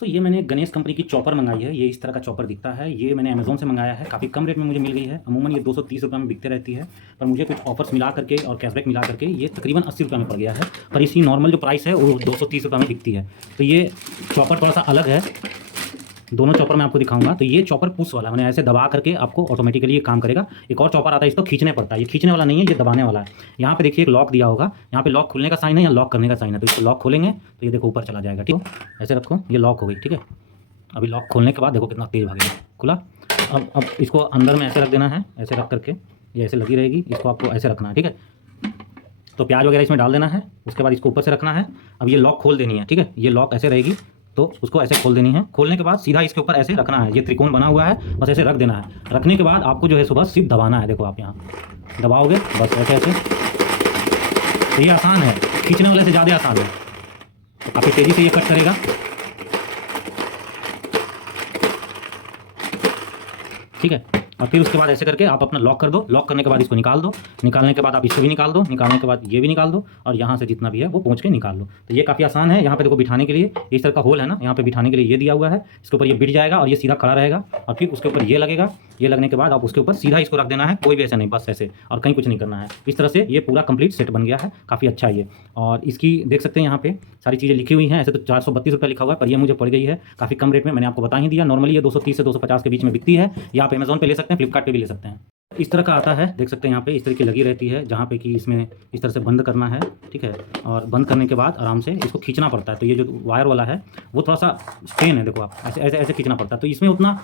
तो ये मैंने गणेश कंपनी की चॉपर मंगाई है। ये इस तरह का चॉपर दिखता है। ये मैंने अमेज़न से मंगाया है। काफ़ी कम रेट में मुझे मिल गई है। अमूमन ये 230 रुपये में बिकते रहती है, पर मुझे कुछ ऑफर्स मिला करके और कैशबैक मिला करके ये तकरीबन 80 रुपये में पड़ गया है। पर इसकी नॉर्मल जो प्राइस है वो 230 रुपये में बिकती है। तो ये चॉपर थोड़ा सा अलग है। दोनों चॉपर मैं आपको दिखाऊंगा। तो ये चॉपर पुश वाला, मैंने ऐसे दबा करके आपको ऑटोमेटिकली ये काम करेगा। एक और चॉपर आता है, इसको खींचने पड़ता है। ये खींचने वाला नहीं है, ये दबाने वाला है। यहाँ पे देखिए एक लॉक दिया होगा, यहाँ पे लॉक खुलने का साइन है या लॉक करने का साइन है। तो इसको लॉक खोलेंगे तो ये देखो ऊपर चला जाएगा। ठीक है, ऐसे रखो, ये लॉक हो गई। ठीक है, अभी लॉक खोलने के बाद देखो कितना तेज़ भागेगा। खुला। अब इसको अंदर में ऐसे रख देना है, ऐसे रख करके ये ऐसे लगी रहेगी। इसको आपको ऐसे रखना है। ठीक है, तो प्याज वगैरह इसमें डाल देना है। उसके बाद इसको ऊपर से रखना है। अब ये लॉक खोल देनी है। ठीक है, ये लॉक ऐसे रहेगी तो उसको ऐसे खोल देनी है। खोलने के बाद सीधा इसके ऊपर ऐसे रखना है। ये त्रिकोण बना हुआ है, बस ऐसे रख देना है। रखने के बाद आपको जो है सुबह सिर्फ दबाना है। देखो आप यहाँ दबाओगे बस ऐसे ऐसे। तो ये आसान है, खींचने वाले से ज़्यादा आसान है। काफ़ी तेज़ी से ये कट करेगा। ठीक है, और फिर उसके बाद ऐसे करके आप अपना लॉक कर दो। लॉक करने के बाद इसको निकाल दो। निकालने के बाद आप इसको भी निकाल दो। निकालने के बाद ये भी निकाल दो और यहाँ से जितना भी है वो पहुँच के निकाल लो। तो ये काफ़ी आसान है। यहाँ पे देखो बिठाने के लिए इस तरह का होल है ना, यहाँ पे बिठाने के लिए ये दिया हुआ है। इसके ऊपर ये बिठ जाएगा और ये सीधा खड़ा रहेगा। और फिर उसके ऊपर ये लगेगा। ये लगने के बाद आप उसके ऊपर सीधा इसको रख देना है, कोई भी ऐसा नहीं, बस ऐसे, और कहीं कुछ नहीं करना है। इस तरह से ये पूरा कंप्लीट सेट बन गया है। काफ़ी अच्छा है ये। और इसकी देख सकते हैं यहाँ पे सारी चीज़ें लिखी हुई हैं। ऐसे तो 432 रुपये लिखा हुआ है, पर ये मुझे पड़ गई है काफ़ी कम रेट में। मैंने आपको बता ही दिया। नॉर्मली ये 230 से 250 के बीच में बिकती है। ये आप अमेज़न पे ले सकते हैं, फ्लिपकार्ट पे भी ले सकते हैं। इस तरह का आता है, देख सकते हैं यहाँ पे इस तरह की लगी रहती है, जहाँ पे कि इसमें इस तरह से बंद करना है। ठीक है, और बंद करने के बाद आराम से इसको खींचना पड़ता है। तो ये जो वायर वाला है वो थोड़ा सा स्ट्रेन है, देखो आप ऐसे ऐसे ऐसे खींचना पड़ता है। तो इसमें उतना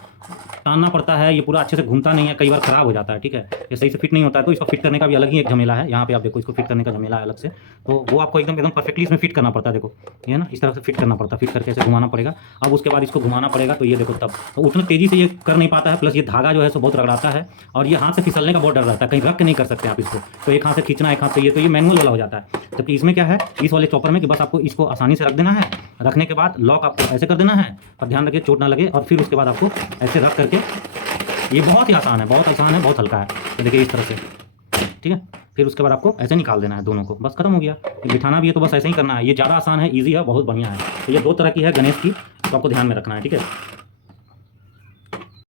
टानना पड़ता है, ये पूरा अच्छे से घूमता नहीं है, कई बार ख़राब हो जाता है। ठीक है, ये सही से फिट नहीं होता है, तो इसको फिट करने का भी अलग ही एक झमेला है। यहाँ पे आप देखो, इसको फिट करने का झमेला है अलग से। तो वो आपको एकदम एकदम परफेक्टली इसमें फिट करना पड़ता है। देखो ये ना, इस तरह से फिट करना पड़ता है। फिट करके ऐसे घुमाना पड़ेगा। अब उसके बाद इसको घुमाना पड़ेगा। तो ये देखो तब तो उतना तेज़ी से ये कर नहीं पाता है। प्लस ये धागा जो है सो बहुत रगड़ाता है और ये हाथ से फिसलने का बहुत डर रहता है। कहीं रख के नहीं कर सकते आप इसको। तो एक हाथ से खींचना, एक हाथ से ये, तो ये मैनुअल वाला हो जाता है। जबकि इसमें क्या है, इस वाले चॉपर में कि बस आपको इसको आसानी से रख देना है। रखने के बाद लॉक आपको ऐसे कर देना है, और ध्यान रखिए चोट ना लगे। और फिर उसके बाद आपको ऐसे रख करके, ये बहुत ही आसान है, बहुत आसान है, बहुत हल्का है। तो देखिए इस तरह से। ठीक है, फिर उसके बाद आपको ऐसे निकाल देना है दोनों को, बस खत्म हो गया। बिठाना भी है तो बस ऐसे ही करना है। ये ज़्यादा आसान है, ईजी है, बहुत बढ़िया है। तो ये दो तरह की है गणेश की, तो आपको ध्यान में रखना है। ठीक है।